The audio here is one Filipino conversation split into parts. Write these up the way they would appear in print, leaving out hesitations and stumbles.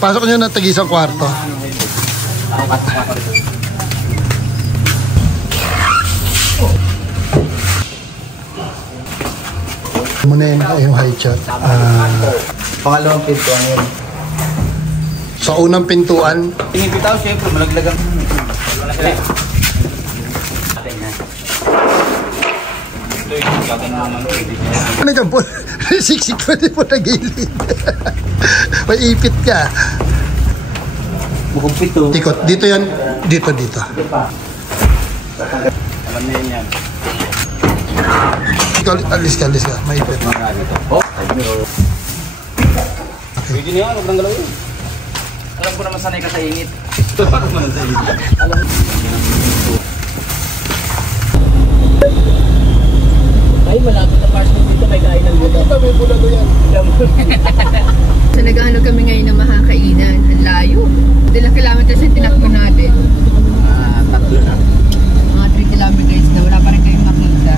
Pasok nyo na tag-isang kwarto. Muna yung high chat. Pangalawang pintuan yun. Sa unang pintuan. Tingin bitaw, syempre, malaglagang. Ano dyan po? Siksik pa din po na gilid. May ipit ka. Bukong pito. Tikot. Dito yan. Dito. Alam na yan. Ikaw, alis ka. May ipit. Pwede niya, huwag nang galawin. Alam ko naman sanay ka sa ingit. Alam mo. Ay, malapit na parts dito, may kain ng bulo. Dito, may bulalo yan. So, nag-ano kami ngayon na makakainan. Ang layo. Ilang kilometers yung tinakbo natin. 3 na. Mga 3 kilometers na. Wala pa rin kayong makita.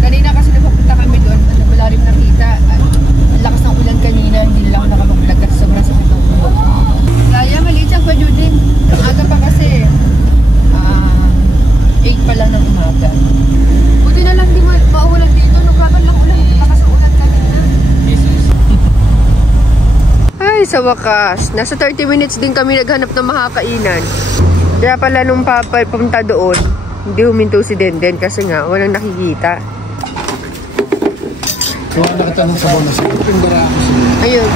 Kanina kasi nagpapunta kami doon. Wala rin nakita. Ang lakas ng ulan kanina. Hindi nila ako nakapag-vlog kasi sobrang sakit ng ulo. Kaya maliit siyang kwadyo din. Ang aga pa kasi 8 pa lang ng umaga. Buti na lang di maulan dito. Nagkakan lang ulan. Lakas ng ulan kanina. Ay, sa wakas. Nasa 30 minutes din kami naghanap ng makakainan. Kaya pala nung pumunta doon, hindi huminto si Denden kasi nga walang nakikita. Kaya nakatanong sa bonus. Pimbara ako sa bonus. Ayun.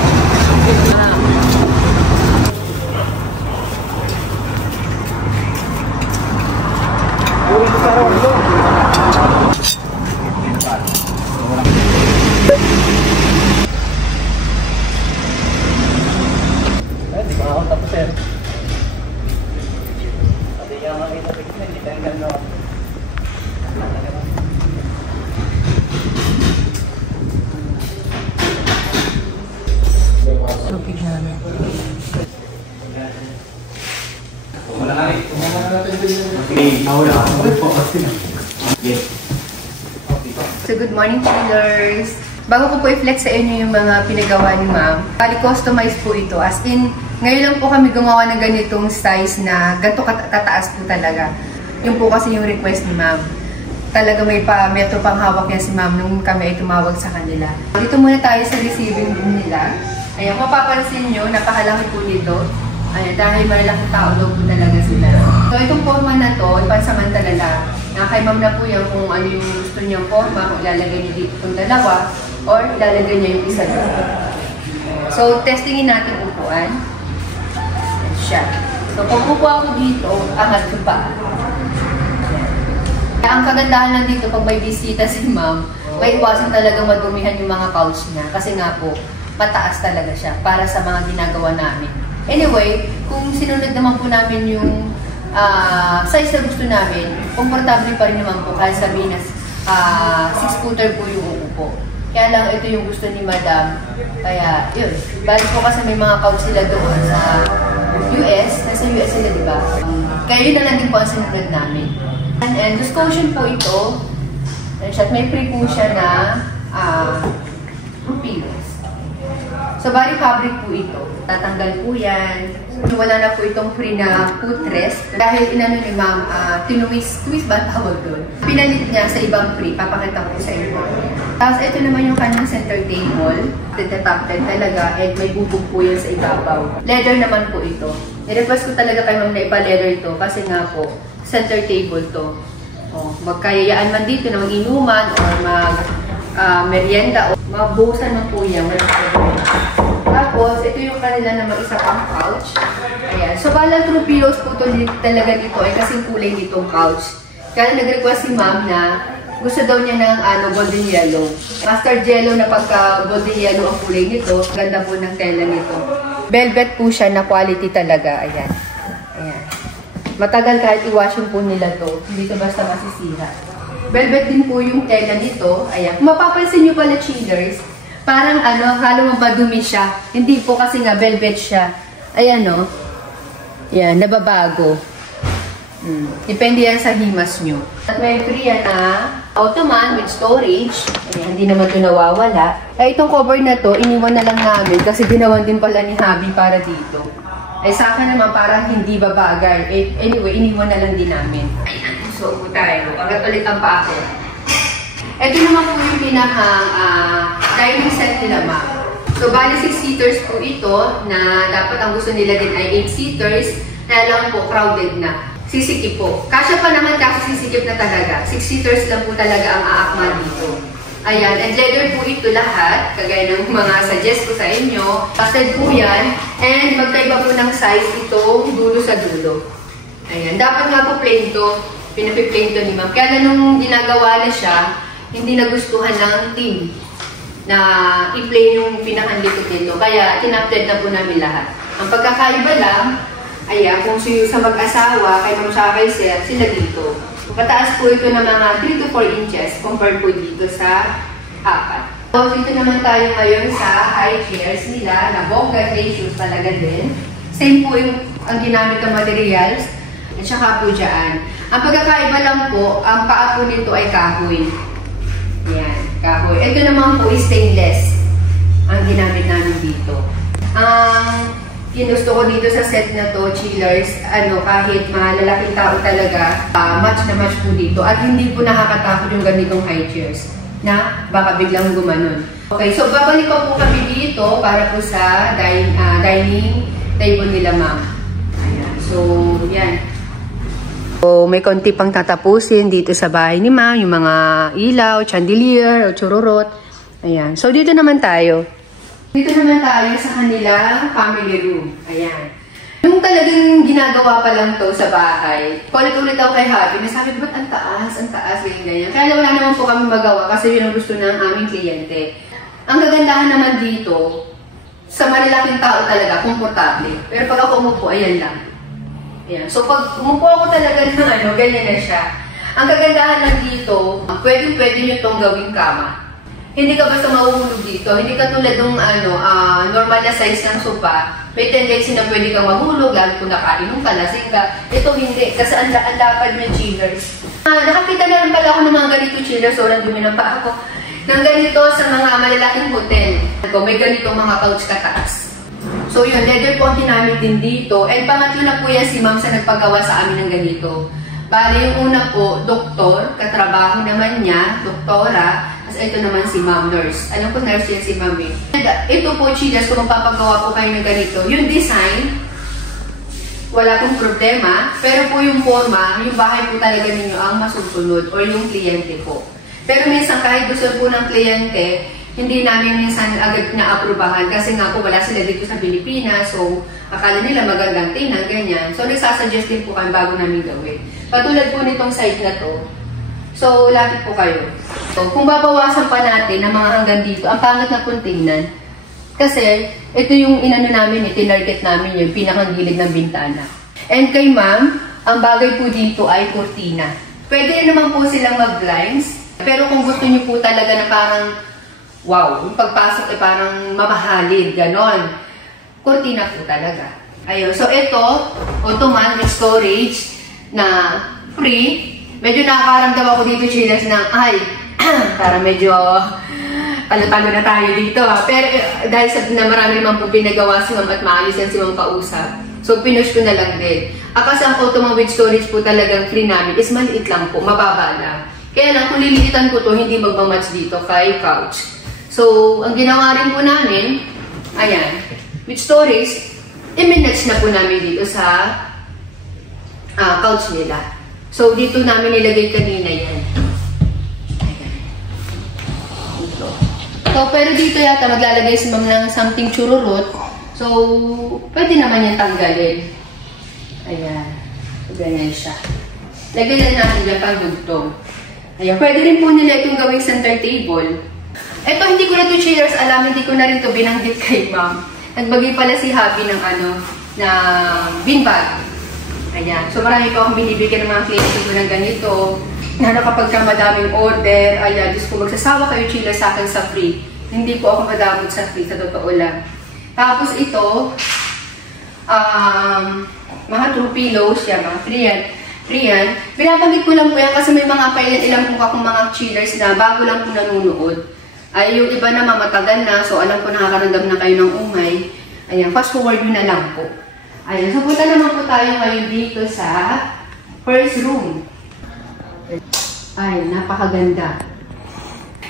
So good morning, chillers! Bago ko po i-flex sa inyo yung mga pinagawa ni ma'am, customize po ito. As in, ngayon lang po kami gumawa ng ganitong size na ganito kataas po talaga. Yung po kasi yung request ni ma'am. Talaga may metro pang hawak niya si ma'am nung kami ay tumawag sa kanila. Dito muna tayo sa receiving room nila. Ayan, mapapansin nyo, napakalaki po nito. Ayan, dahil malaking tao daw po talaga sila. So itong forma na to, pansamantala lang. Kay ma'am na po yan kung ano yung gusto niyang forma, kung ilalagay niyo dito itong dalawa, or ilalagay niya yung isa doon. So, testingin natin upuan. Ayan siya. So, pag upo ako dito, angat ko pa. Ang kagandahan lang dito, pag may bisita si ma'am, may iwasan talagang madumihan yung mga couch niya. Kasi nga po, mataas talaga siya para sa mga ginagawa namin. Anyway, kung sinunod naman po namin yung size na gusto namin, komportable pa rin naman po kahit sabihin na 6-footer po yung uupo. Kaya lang ito yung gusto ni madam. Kaya yun, balik po kasi may mga couch sila doon sa US. Nasa US sila, di ba? Kaya yun na lang din po ang sinunod namin. And discussion po ito. May free po siya na pillows. So, body fabric po ito. Tatanggal po yan. Wala na po itong free na footrest. Dahil inano ni ma'am, twist ba tawag doon? Pinalit niya sa ibang free. Papakita ko sa inyo. Tapos ito naman yung kanyang center table. Top-10 talaga. And may bubog po yan sa ibabaw. Leather naman po ito. I-request ko talaga kay ma'am na ipa-leather ito. Kasi nga po, center table to. Magkayayaan man dito na mag-inuman or mag-merienda o mabuhusan man po yan. Tapos, ito yung kanila na isa pang couch. Ayan. So, balang true pillows po ito talaga dito ay kasing kulay nitong couch. Kaya nag-request si ma'am na gusto daw niya ng golden yellow. Mustard yellow na pagka golden yellow ang kulay nito. Ganda po ng tela nito. Velvet po siya na quality talaga. Ayan. Ayan. Matagal kahit i-washing po nila to. Hindi ito basta masisira. Velvet din po yung tela nito. Ayan. Kung mapapansin nyo pala, chillers, parang halo madumi siya. Hindi po kasi nga velvet siya. Ayan o. Yan, nababago. Depende yan sa himas nyo. At may free yan na Ottoman with storage. Ayan, hindi naman ito nawawala. Ay, itong cover na to, iniwan na lang namin kasi ginawan din pala ni Habi para dito. Ay, sa akin naman parang hindi babagay. Anyway, iniwan na lang din namin. Ayan, so upo tayo. Pagat ulit ang pa ako. Ito naman po yung dining set nila, ma'am. So, bali 6-seaters po ito na dapat ang gusto nila din ay 8-seaters na lang po crowded na. Sisikip po. Kasya pa naman kasi sisikip na talaga. 6-seaters lang po talaga ang aakma dito. Ayan. And leather po ito lahat. Kagaya ng mga suggest ko sa inyo. Casted po yan. And magkaiba po ng size itong dulo sa dulo. Ayan. Dapat nga po plain to. Pinapi-plain to ni ma'am. Kaya nung ginagawa na siya, hindi nagustuhan ng team na i-plain yung pinakandikot nito. Kaya tinapted na po namin lahat. Ang pagkakaiba lang, ayan, kung sa mag-asawa, kay ma'am sa kay sir, sila dito. Pataas po ito ng mga 3 to 4 inches compared po dito sa 4. So, dito naman tayo ngayon sa high chairs nila na bongga shoes talaga din. Same po yung ang ginamit ng materials at saka po dyan. Ang pagkakaiba lang po, ang paa po nito ay kahoy. Ayan, kahoy. Ito naman po is stainless ang ginamit namin dito. Ginusto ko dito sa set na to, chillers, kahit malalaking tao talaga, match na match po dito. At hindi po nakakatakot yung ganitong high chairs na baka biglang gumanon. Okay, so babalik pa po kami dito para po sa dining table nila, ma'am. Ayan, so yan. So, may konti pang tatapusin dito sa bahay ni ma'am, yung mga ilaw, chandelier, o chururot. Ayan, so dito naman tayo. Dito naman tayo sa kanilang family room. Ayan. Yung talagang ginagawa pa lang to sa bahay, kulit-ulit ako kay Happy. May sabi, ba't ang taas, ganyan. Kaya wala naman po kami magawa kasi yun ang gusto ng aming kliyente. Ang kagandahan naman dito, sa malalaking tao talaga, komportable. Pero pag ako umupo, ayan lang. Ayan. So pag umupo ako talaga ng ganyan na siya. Ang kagandahan lang dito, pwede nyo itong gawing kama. Hindi ka basta mahuhulog dito. Hindi ka tulad ng normal na size ng sofa. May tendency na pwede kang mahulog, lalo kung nakainom ka, lasing ka. Ito hindi, kasi ang lapad ng chillers. Nakakita na rin pala ako ng mga ganito chillers, so nandumi na pa ako. Ng ganito sa mga malalaking hotel. May ganito mga couch kataas. So yun, leather po ang ginamit din dito. And pangatlo na po yan si ma'am sa nagpagawa sa amin ng ganito. Bale, yung una po, doktor, katrabaho naman niya, doktora. Ito naman si ma'am, nurse. Alam ko nurse yan si ma'am eh. Ito po, chillers, kung magpapagawa po kayo ng ganito, yung design, wala pong problema. Pero po yung forma, yung bahay po talaga ninyo ang masusunod or yung kliyente po. Pero minsan kahit gusto po ng kliyente, hindi namin minsan agad na-aprobahan kasi nga po wala sila dito sa Pilipinas. So, akala nila magandang tingnan, ganyan. So, nagsasuggest din po kami bago namin gawin. Katulad po nitong site na to. So, lapit po kayo. So, kung babawasan pa natin ng mga hanggang dito, ang pangat na pong tingnan. Kasi, ito yung inano namin, tinarget namin yung pinakang gilid ng bintana. And kay ma'am, ang bagay po dito ay kurtina. Pwede naman po silang mag-blinds. Pero kung gusto niyo po talaga na parang, wow, yung pagpasok ay parang mamahalid, ganon. Kurtina po talaga. Ayun. So, ito, Ottoman with storage na free. Medyo nakakaramdam ako dito, chillers, ng ay, para medyo palo-palo na tayo dito. Pero dahil sa na marami naman po pinagawa si ma'am at maalis yan si ma'am kausap. So, pinush ko na lang din. Kasi ang Ottoman with storage po talagang free namin is maliit lang po, mababa lang. Kaya lang, kung liliitan ko to, hindi magmamatch dito kay couch. So, ang ginawa rin po namin, ayan, with storage, i-match na po namin dito sa couch nila. So, dito namin nilagay kanina yan. Dito. So, pero dito yata maglalagay si ma'am ng something chururot. So, pwede naman yan tanggalin. Ayan. So, ganyan siya. Lagay na natin dyan pang dugtong. Ayan. Pwede rin po nila itong gawing center table. Ito, hindi ko na ito chillers alam. Hindi ko na rin ito binanggit kay ma'am. Nagbagay pala si Happy ng na beanbag. Ayan. So, marami pa akong binibigyan ng mga kliyente ko ng ganito. Na kapag ka madaming order, ayan, Diyos ko, magsasawa kayo chiller sa akin sa free. Hindi po ako madamot sa free, sa totoo lang. Tapos ito, mga true pillows, yan, mga free yan. Free yan. Binabanggit ko lang po yan kasi may mga ilang po akong mga chillers na bago lang po nanonood. Ay, yung iba na matagal na, so alam ko nakakaramdam na kayo ng umay. Ayan, fast forward nyo na lang po. Ayan, so punta naman po tayo ngayon dito sa first room. Ay, napakaganda.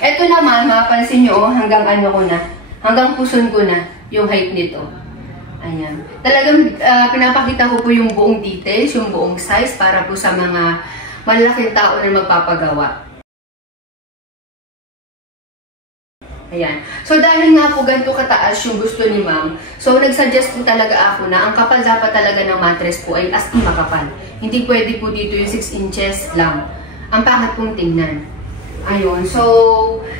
Ito naman, mapapansin nyo, hanggang ano ko na, hanggang puson ko na yung height nito. Ayan. Talagang pinapakita ko po yung buong details, yung buong size para po sa mga malaking tao na magpapagawa. Ayan. So dahil nga po ganito kataas yung gusto ni ma'am, so nagsuggest po talaga ako na ang kapal dapat talaga ng mattress po ay as in makapal. Hindi pwede po dito yung 6 inches lang. Ang pangit pong tingnan. Ayun. So,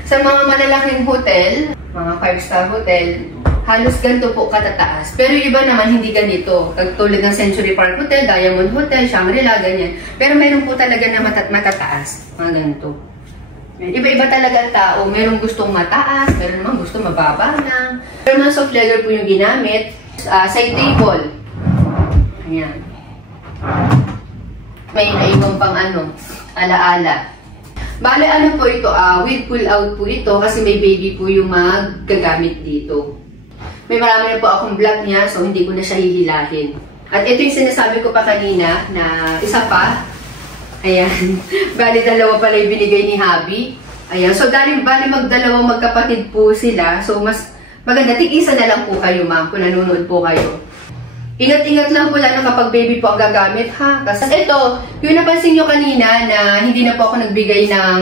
sa mga malalaking hotel, mga 5-star hotel, halos ganito po katataas. Pero yung iba naman hindi ganito. Tulad ng Century Park Hotel, Diamond Hotel, Shangri-La, ganyan. Pero meron po talaga na matataas. Mga ganito. Iba-iba talaga ang tao. Merong gustong mataas, meron naman gustong mababa lang. Pero mga soft leather po yung ginamit. Side table. Ayan. May naiwang pang ano, ala-ala. Bale, ano po ito? With pull-out po ito kasi may baby po yung magagamit dito. May marami na po akong vlog niya, so hindi ko na siya hihilahin. At ito yung sinasabi ko pa kanina na isa pa. Ayan. Bali, dalawa pala yung binigay ni Habi. Ayan. So, bali magdalawa magkapatid po sila. So, mas maganda. Tig-isa na lang po kayo, ma'am, kung nanonood po kayo. Ingat-ingat lang po lalo kapag baby po ang gagamit, ha? Kasi ito, yung napansin nyo kanina na hindi na po ako nagbigay ng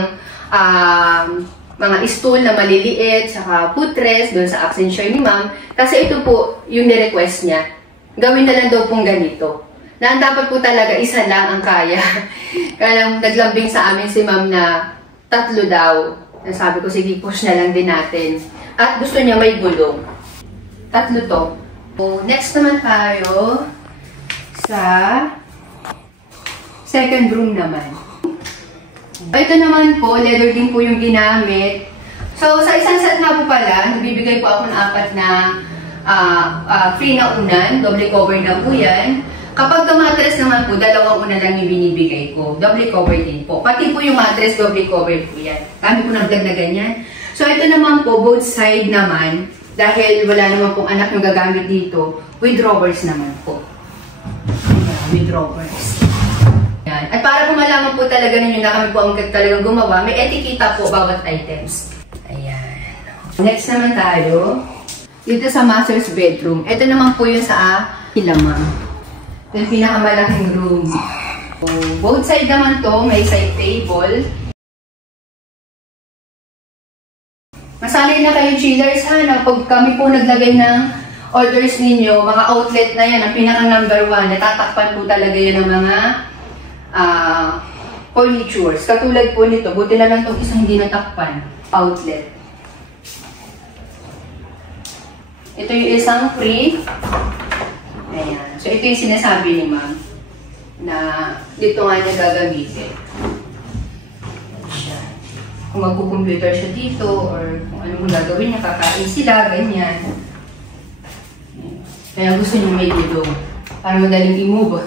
mga stool na maliliit, saka footrest doon sa accent share ni ma'am. Kasi ito po yung ni-request niya. Gawin na lang daw pong ganito. Na ang dapat po talaga isa lang ang kaya. Kaya naglambing sa amin si ma'am na 3 daw. Sabi ko, sige, push na lang din natin. At gusto niya may gulong. 3 to. So, next naman tayo sa second room naman. Ito naman po, leather din po yung ginamit. So, sa isang set nga po pala, nagbibigay po ako ng 4 na free na unan. Double cover na po yan. Kapag ang mattress naman po, 2 una lang yung binibigay ko. Double cover din po. Pati po yung mattress, double cover po yan. Kami po nag-vlog na ganyan. So, ito naman po, both side naman. Dahil wala naman pong anak yung gagamit dito, with drawers naman po. Ayan, with drawers. Ayan. At para po malaman po talaga ninyo na kami po ang talagang gumawa, may etikita po bawat items. Ayan. Next naman tayo, dito sa master's bedroom. Ito naman po yung sa hilamang. Yung pinakamalaking room. So, both side naman to, may side table. Masanay na kayo chillers ha, na pag kami po naglagay ng orders ninyo, mga outlet na yan, ang pinaka number 1, natatakpan po talaga yan ng mga furnitures. Katulad po nito, buti na lang itong isang hindi natakpan. Outlet. Ito yung isang free. Ayan. So, ito yung sinasabi ni ma'am na dito nga niya gagamitin. Ayan. Kung magkukomputer siya dito or kung ano mong gagawin niya, kakain sila, ganyan. Ayan. Kaya gusto niyo may gulong para madaling i-move.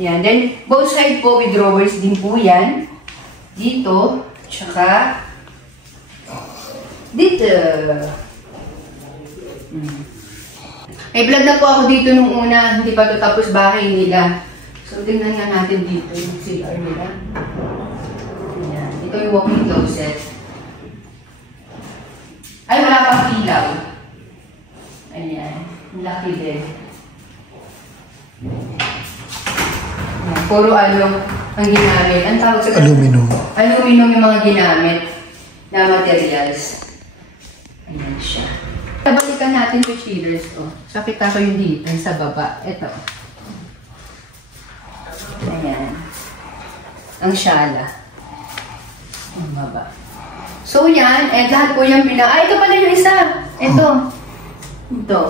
Ayan. Then, both side po with drawers din po yan. Dito, tsaka dito. May vlog na po ako dito nung una, hindi pa ito tapos bahay nila. So, tingnan nga natin dito yung CR nila. Ayan. Ito yung walk-in closet. Ay, wala pang ilaw. Ayan. Laki din. Ayan. Puro ano ang ginamit. Ang tawag sa Aluminum. Aluminum yung mga ginamit na materials. Ayan siya. Balikan natin yung chillers ko. So, kita ko yung dito, sa baba. Ito. Ayan. Ang shala. Ang baba. So, yan. Eh, lahat po yung ito pala yung isa. Ito. Ito.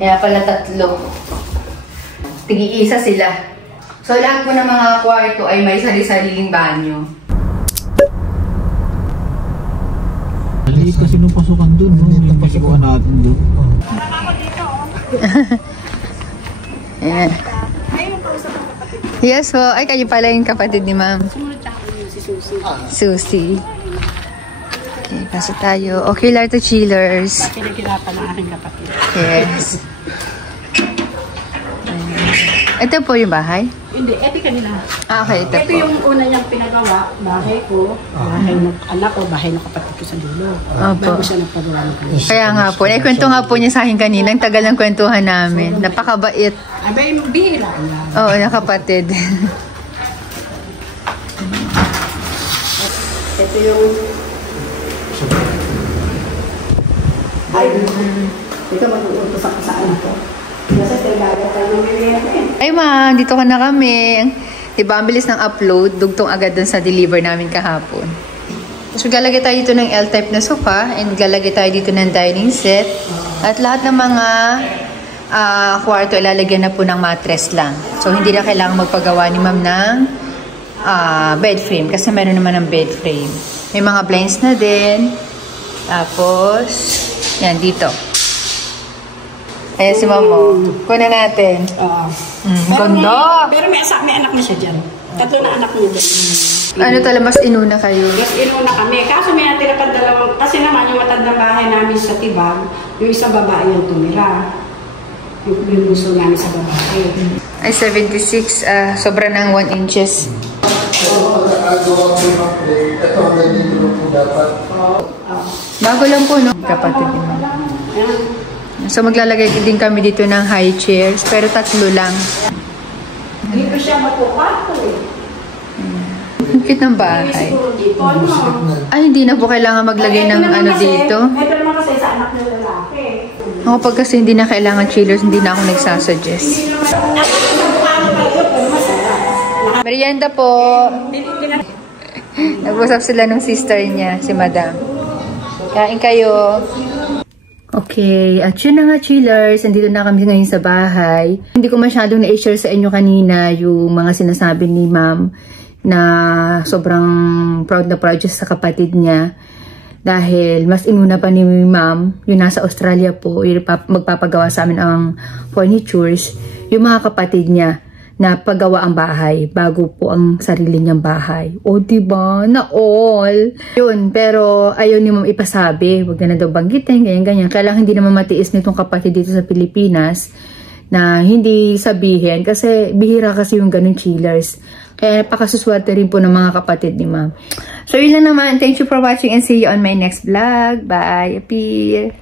Kaya pala 3. Tig-iisa sila. So, lahat po ng mga kwarto ay may sari-sariling banyo. Maliit kasi nung pasukan dun, no? Yung pasukan natin dun. Ayan. Ayun po sa mga kapatid Yes po. Ay, kayo pala yung kapatid ni ma'am. Sumunod sa akin si Susie. Susie. Okay, pasok tayo. Okay, to chillers. Kinagirapan ng aking kapatid. Yes. Ito po yung bahay? Hindi, eto kanila. Okay, ito Ito po. yung una niyang pinagawa, bahay ko, bahay ng anak ko, bahay ng kapatid ko sa dulo. Opo. Bago siya nagpagawa ng kanila. Kaya nga po. Naikwento nga po niya sa akin kanina. Ang tagal ng kwentuhan namin. Napakabait. Abay, bihira niya. Oo, nakapatid. Ito yung... Ay, ito mag-uutos ako sa anak ko. Nasa talaga tayo ng Ay ma, dito ka na kami. Diba, ang bilis ng upload. Dugtong agad dun sa deliver namin kahapon. So, galagay tayo dito ng L-type na sofa and galagay tayo dito ng dining set. At lahat ng mga kwarto, ilalagyan na po ng mattress lang. So, hindi na kailangan magpagawa ni ma'am ng bed frame kasi meron naman ng bed frame. May mga blinds na din. Tapos, yan, dito. Ayan si Mamo. Kunin natin. Ganda! Pero may anak na siya dyan. Tatlo na anak niya dyan. Ano talaga, mas inuna kayo? Mas inuna kami. Kaso may natira pa dalawang... Kasi naman yung matandang bahay namin sa Tibag, yung isang babae yung tumira. Yung gusto namin sa babae. Ay, 76. Sobra ng 1 inches. Bago lang po, no? Kapatid mo. So, maglalagay din kami dito ng high chairs, pero 3 lang. Dito siya matukato eh. Ang cute ng bahay. Siguro dito, ano? Ay, hindi na po kailangan maglagay ng ano dito. Ito naman kasi sa anak ng lalaki. Ako pag kasi hindi na kailangan chillers, hindi na ako nagsasuggest. Merienda po. Nag-usap sila ng sister niya, si Madam. Kain kayo. Okay, at yun na nga chillers, andito na kami ngayon sa bahay. Hindi ko masyadong na-share sa inyo kanina yung mga sinasabi ni ma'am na sobrang proud na proud sa kapatid niya. Dahil mas inuna pa ni ma'am, yung nasa Australia po, yung magpapagawa sa amin ang furnitures, yung mga kapatid niya na paggawa ang bahay bago po ang sarili niyang bahay. O diba? Na all. Yun, pero ayaw ni ma'am ipasabi. Huwag na daw banggitin, ganyan-ganyan. Kaya lang hindi naman matiis nitong kapatid dito sa Pilipinas na hindi sabihin. Kasi bihira kasi yung ganun chillers. Kaya napakasuswerte rin po ng mga kapatid ni ma'am. So yun lang naman. Thank you for watching and see you on my next vlog. Bye. Appear.